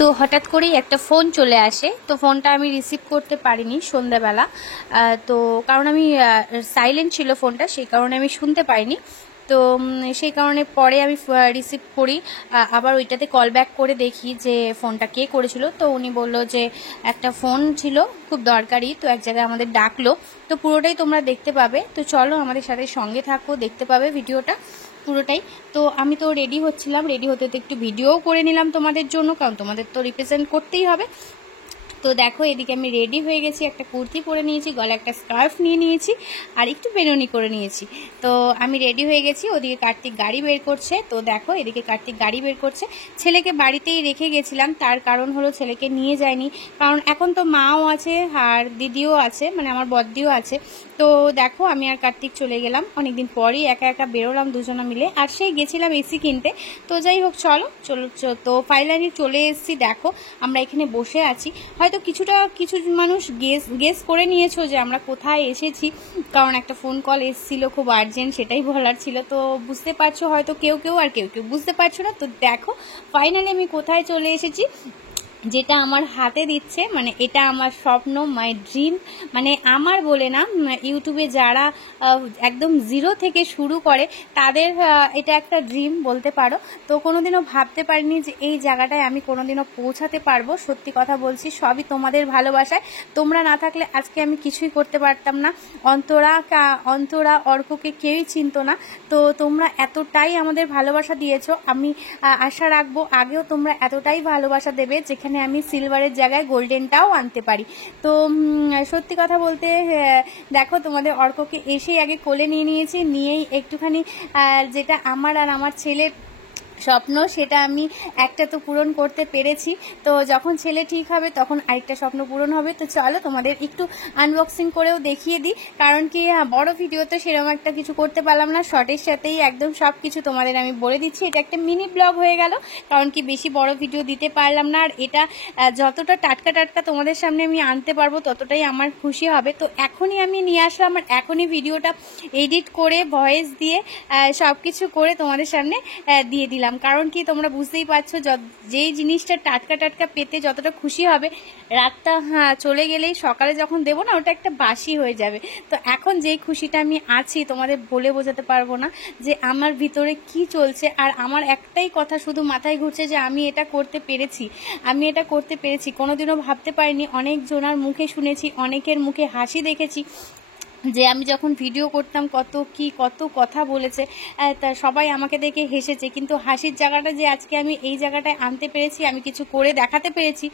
তো হঠাৎ করেই একটা ফোন চলে আসে। তো ফোনটা আমি রিসিভ করতে পারিনি সন্ধ্যাবেলা। তো কারণ আমি সাইলেন্ট ছিল ফোনটা, সেই কারণে আমি শুনতে পাইনি। তো সেই কারণে পরে আমি রিসিভ করি, আবার ওইটাতে কল ব্যাক করে দেখি যে ফোনটা কে করেছিল। তো উনি বলল যে একটা ফোন ছিল খুব দরকারি, তো এক জায়গায় আমাদের ডাকলো। তো পুরোটাই তোমরা দেখতে পাবে, তো চলো আমাদের সাথে সঙ্গে থাকো, দেখতে পাবে ভিডিওটা পুরোটাই। তো আমি তো রেডি হচ্ছিলাম, রেডি হতে হতে একটু ভিডিওও করে নিলাম তোমাদের জন্য, কারণ তোমাদের তো রিপ্রেজেন্ট করতেই হবে। তো দেখো এদিকে আমি রেডি হয়ে গেছি, একটা কুর্তি পরে নিয়েছি, গলায় একটা স্কার্ফ নিয়ে নিয়েছি, আর একটু বেনুনি করে নিয়েছি। তো আমি রেডি হয়ে গেছি। ওদিকে কার্তিক গাড়ি বের করছে। তো দেখো এদিকে কার্তিক গাড়ি বের করছে। ছেলেকে বাড়িতেই রেখে গেছিলাম, তার কারণ হলো ছেলেকে নিয়ে যায়নি, কারণ এখন তো মাও আছে আর দিদিও আছে, মানে আমার বদ্দিও আছে। তো দেখো আমি আর কার্তিক চলে গেলাম, অনেকদিন পরই একা একা বেরোলাম দুজনে মিলে, আর সেই গেছিলাম এসি কিনতে। তো যাই হোক চলো চলো। তো ফাইনালি চলে এসেছি। দেখো আমরা এখানে বসে আছি। হয়তো কিছু মানুষ গেস করে নিয়েছো যে আমরা কোথায় এসেছি, কারণ একটা ফোন কল এসেছিল খুব আর্জেন্ট, সেটাই বলার ছিল। তো বুঝতে পারছো হয়তো কেউ কেউ, আর কেউ কেউ বুঝতে পারছো না। তো দেখো ফাইনালি আমি কোথায় চলে এসেছি, যেটা আমার হাতে দিচ্ছে, মানে এটা আমার স্বপ্ন, মাই ড্রিম। মানে আমার বলে না, ইউটিউবে যারা একদম জিরো থেকে শুরু করে তাদের এটা একটা ড্রিম বলতে পারো। তো কোনোদিনও ভাবতে পারিনি যে এই জায়গাটায় আমি কোনোদিনও পৌঁছাতে পারবো। সত্যি কথা বলছি, সবই তোমাদের ভালোবাসায়। তোমরা না থাকলে আজকে আমি কিছুই করতে পারতাম না। অন্তরা অর্ককে কেউই চিনতো না। তো তোমরা এতটাই আমাদের ভালোবাসা দিয়েছো, আমি আশা রাখবো আগেও তোমরা এতটাই ভালোবাসা দেবে, যেখানে আমি সিলভারের জায়গায় গোল্ডেনটাও আনতে পারি। তো সত্যি কথা বলতে দেখো তোমাদের অর্ককে এসেই আগে কোলে নিয়ে নিয়েছি, নিয়েই একটুখানি যেটা আমার আর আমার ছেলের স্বপ্ন, সেটা আমি একটা তো পূরণ করতে পেরেছি। তো যখন ছেলে ঠিক হবে তখন আরেকটা স্বপ্ন পূরণ হবে। তো চলো তোমাদের একটু আনবক্সিং করেও দেখিয়ে দিই, কারণ কি বড় ভিডিও তো সেরকম একটা কিছু করতে পারলাম না, শর্টের সাথেই একদম সব কিছু তোমাদের আমি বলে দিচ্ছি। এটা একটা মিনি ব্লগ হয়ে গেল, কারণ কি বেশি বড় ভিডিও দিতে পারলাম না। আর এটা যতটা টাটকা টাটকা তোমাদের সামনে আমি আনতে পারবো ততটাই আমার খুশি হবে। তো এখনই আমি নিয়ে আসলাম, আর এখনই ভিডিওটা এডিট করে ভয়েস দিয়ে সব কিছু করে তোমাদের সামনে দিয়ে দিলাম। কারণ কি তোমরা বুঝতেই পারছো, যেই জিনিসটা টাটকা টাটকা পেতে যতটা খুশি হবে, রাতটা চলে গেলেই সকালে যখন দেবো না, ওটা একটা বাসি হয়ে যাবে। তো এখন যেই খুশিটা আমি আছি তোমাদের বলে বোঝাতে পারবো না যে আমার ভিতরে কি চলছে। আর আমার একটাই কথা শুধু মাথায় ঘুরছে যে আমি এটা করতে পেরেছি, আমি এটা করতে পেরেছি। কোনোদিনও ভাবতে পারিনি। অনেক জনার মুখে শুনেছি, অনেকের মুখে হাসি দেখেছি, যে আমি যখন ভিডিও করতাম কত কথা বলেছে, তা সবাই আমাকে দেখে হেসেছে, কিন্তু হাসির জায়গাটা যে আজকে আমি এই জায়গাটায় আনতে পেরেছি, আমি কিছু করে দেখাতে পেরেছি,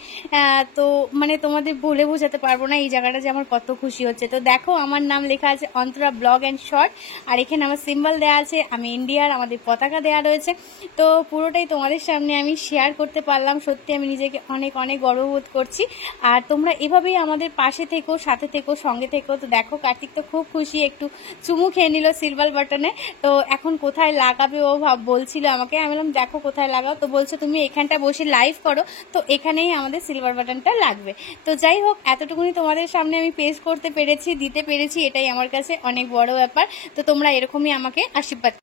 তো মানে তোমাদের বলে বোঝাতে পারবো না এই জায়গাটা যে আমার কত খুশি হচ্ছে। তো দেখো আমার নাম লেখা আছে অন্তরা ব্লগ অ্যান্ড শর্ট, আর এখানে আমার সিম্বল দেওয়া আছে, আমি ইন্ডিয়ার, আমাদের পতাকা দেওয়া রয়েছে। তো পুরোটাই তোমাদের সামনে আমি শেয়ার করতে পারলাম। সত্যি আমি নিজেকে অনেক অনেক গর্ববোধ করছি। আর তোমরা এভাবেই আমাদের পাশে থেকো, সাথে থেকো, সঙ্গে থেকো। তো দেখো কার্তিক তো খুব খুশি, একটু চুমু খেয়ে নিল সিলভার বাটনে। তো এখন কোথায় লাগাবে ও বলছিল আমাকে, আমি বললাম দেখো কোথায় লাগাও। তো বলছো তুমি এখানটা বসে লাইভ করো, তো এখানেই আমাদের সিলভার বাটনটা লাগবে। তো যাই হোক এতটুকুনি তোমাদের সামনে আমি পেশ করতে পেরেছি, দিতে পেরেছি, এটাই আমার কাছে অনেক বড় ব্যাপার। তো তোমরা এরকমই আমাকে আশীর্বাদ